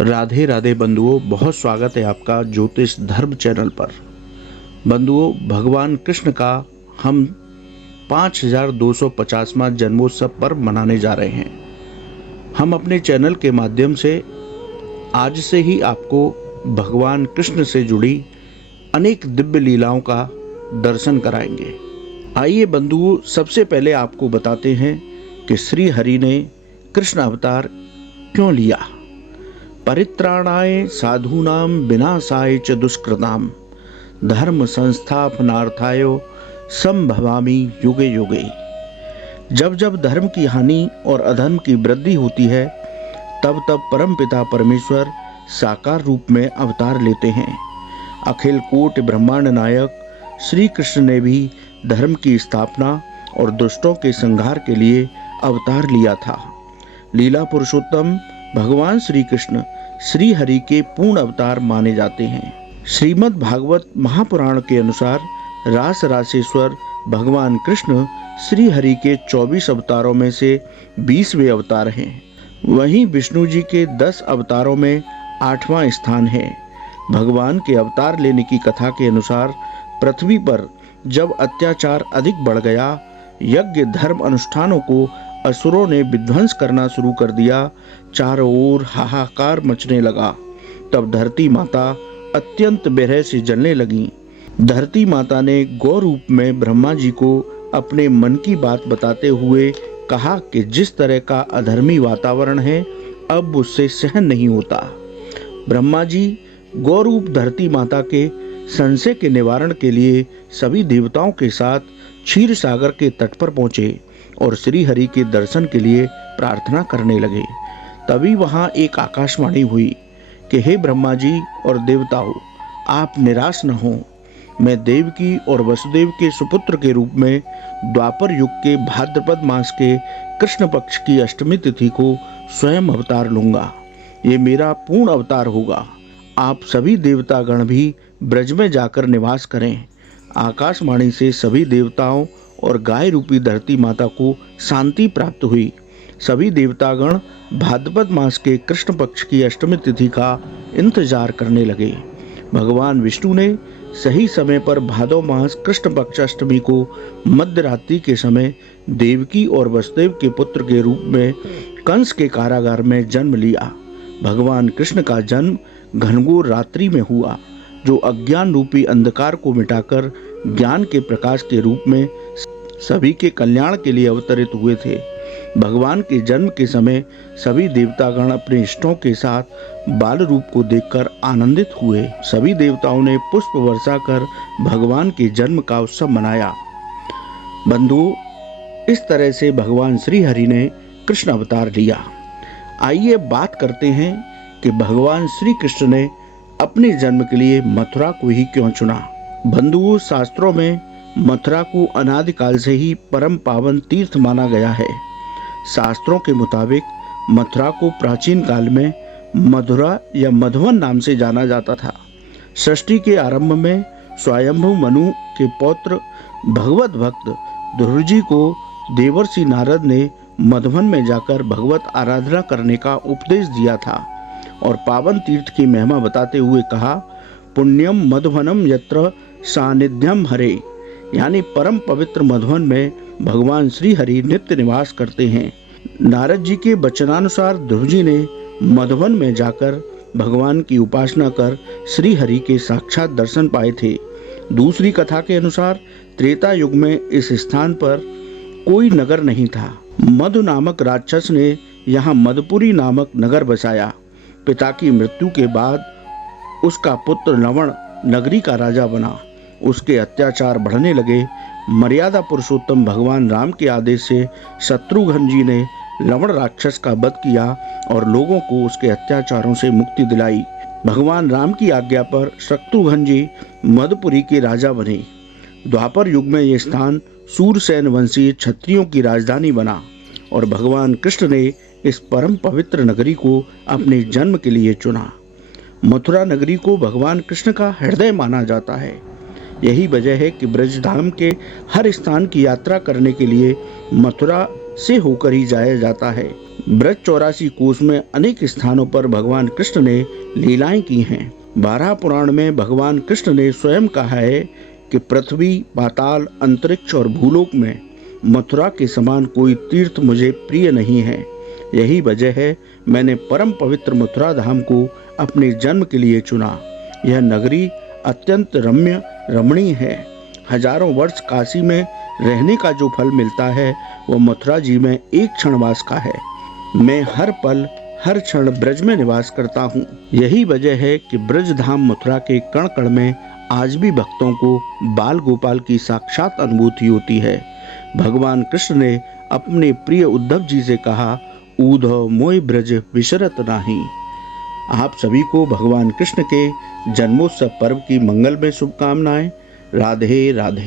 राधे राधे बंधुओं, बहुत स्वागत है आपका ज्योतिष धर्म चैनल पर। बंधुओं, भगवान कृष्ण का हम 5250वां जन्मोत्सव पर्व मनाने जा रहे हैं। हम अपने चैनल के माध्यम से आज से ही आपको भगवान कृष्ण से जुड़ी अनेक दिव्य लीलाओं का दर्शन कराएंगे। आइए बंधुओं, सबसे पहले आपको बताते हैं कि श्री हरि ने कृष्ण अवतार क्यों लिया। परित्राणाय साधूनां विनाशाय च दुष्कृतां धर्म संस्थापनार्थाय संभवामि युगे युगे। जब जब धर्म की हानि और अधर्म की वृद्धि होती है, तब तब परमपिता परमेश्वर साकार रूप में अवतार लेते हैं। अखिल कोटि ब्रह्मांड नायक श्री कृष्ण ने भी धर्म की स्थापना और दुष्टों के संहार के लिए अवतार लिया था। लीला पुरुषोत्तम भगवान श्री कृष्ण श्री हरि के पूर्ण अवतार माने जाते हैं। श्रीमद् भागवत महापुराण के अनुसार रास रासेश्वर भगवान कृष्ण श्री हरि के 24 अवतारों में से 20वें अवतार हैं। वहीं विष्णु जी के 10 अवतारों में 8वां स्थान है। भगवान के अवतार लेने की कथा के अनुसार पृथ्वी पर जब अत्याचार अधिक बढ़ गया, यज्ञ धर्म अनुष्ठानों को असुरों ने विध्वंस करना शुरू कर दिया, चारों ओर हाहाकार मचने लगा। तब धरती माता अत्यंत विरह से जलने लगी। धरती माता ने गौ रूप में ब्रह्मा जी को अपने मन की बात बताते हुए कहा कि जिस तरह का अधर्मी वातावरण है, अब उससे सहन नहीं होता। ब्रह्मा जी गौ रूप धरती माता के संशय के निवारण के लिए सभी देवताओं के साथ क्षीर सागर के तट पर पहुंचे और श्री हरि के दर्शन के लिए प्रार्थना करने लगे। तभी वहां एक आकाशवाणी हुई कि हे ब्रह्मा जी और देवताओं, आप निराश न हो। मैं देवकी और वसुदेव के सुपुत्र के रूप में द्वापर युग के भाद्रपद मास के कृष्ण पक्ष की अष्टमी तिथि को स्वयं अवतार लूंगा। ये मेरा पूर्ण अवतार होगा। आप सभी देवतागण भी ब्रज में जाकर निवास करें। आकाशवाणी से सभी देवताओं और गाय रूपी धरती माता को शांति प्राप्त हुई। सभी देवतागण भाद्रपद मास के कृष्ण पक्ष की अष्टमी तिथि का इंतजार करने लगे। भगवान विष्णु ने सही समय पर भादव मास कृष्ण पक्ष अष्टमी को मध्य रात्रि के समय देवकी और वसुदेव के पुत्र के रूप में कंस के कारागार में जन्म लिया। भगवान कृष्ण का जन्म घनघोर रात्रि में हुआ, जो अज्ञान रूपी अंधकार को मिटाकर ज्ञान के प्रकाश के रूप में सभी के कल्याण के लिए अवतरित हुए थे। भगवान के जन्म के समय सभी देवतागण अपने इष्टों के साथ बाल रूप को देखकर आनंदित हुए। सभी देवताओं ने पुष्प वर्षा कर भगवान के जन्म का उत्सव मनाया। बंधुओं, इस तरह से भगवान श्री हरि ने कृष्ण अवतार लिया। आइए बात करते हैं कि भगवान श्री कृष्ण ने अपने जन्म के लिए मथुरा को ही क्यों चुना। बंधुओं, शास्त्रों में मथुरा को अनादिकाल से ही परम पावन तीर्थ माना गया है। शास्त्रों के मुताबिक मथुरा को प्राचीन काल में मधुरा या मधुवन नाम से जाना जाता था। सृष्टि के आरंभ में स्वयंभू मनु के पौत्र भगवत भक्त ध्रुव जी को देवर्षि नारद ने मधुवन में जाकर भगवत आराधना करने का उपदेश दिया था और पावन तीर्थ की महिमा बताते हुए कहा, पुण्यम मधुवनम यत्र सानिध्यम हरे, यानी परम पवित्र मधुवन में भगवान श्री हरि नित्य निवास करते हैं। नारद जी के वचनानुसार ध्रुव जी ने मधुवन में जाकर भगवान की उपासना कर श्री हरि के साक्षात दर्शन पाए थे। दूसरी कथा के अनुसार त्रेता युग में इस स्थान पर कोई नगर नहीं था। मधु नामक राक्षस ने यहाँ मधुपुरी नामक नगर बसाया। पिता की मृत्यु के बाद उसका पुत्र लवण नगरी का राजा बना। उसके अत्याचार बढ़ने लगे। मर्यादा पुरुषोत्तम भगवान राम के आदेश से शत्रुघ्न जी ने लवण राक्षस का वध किया और लोगों को उसके अत्याचारों से मुक्ति दिलाई। भगवान राम की आज्ञा पर शत्रुघ्न जी मधुपुरी के राजा बने। द्वापर युग में यह स्थान सूरसेन वंशीय क्षत्रियों की राजधानी बना और भगवान कृष्ण ने इस परम पवित्र नगरी को अपने जन्म के लिए चुना। मथुरा नगरी को भगवान कृष्ण का हृदय माना जाता है। यही वजह है कि ब्रजधाम के हर स्थान की यात्रा करने के लिए मथुरा से होकर ही जाया जाता है। ब्रज 84 कोस में अनेक स्थानों पर भगवान कृष्ण ने लीलाएं की हैं। 12 पुराण में भगवान कृष्ण ने स्वयं कहा है कि पृथ्वी, पाताल, अंतरिक्ष और भूलोक में मथुरा के समान कोई तीर्थ मुझे प्रिय नहीं है। यही वजह है मैंने परम पवित्र मथुरा धाम को अपने जन्म के लिए चुना। यह नगरी अत्यंत रमणीय है। हजारों वर्ष काशी में रहने का जो फल मिलता है वह मथुरा जी में एक क्षणवास का है। मैं हर पल हर क्षण ब्रज में निवास करता हूँ। यही वजह है कि ब्रज धाम मथुरा के कण कण में आज भी भक्तों को बाल गोपाल की साक्षात अनुभूति होती है। भगवान कृष्ण ने अपने प्रिय उद्धव जी से कहा, ऊधव मोय ब्रज विशरत नाही। आप सभी को भगवान कृष्ण के जन्मोत्सव पर्व की मंगलमय शुभकामनाएं। राधे राधे।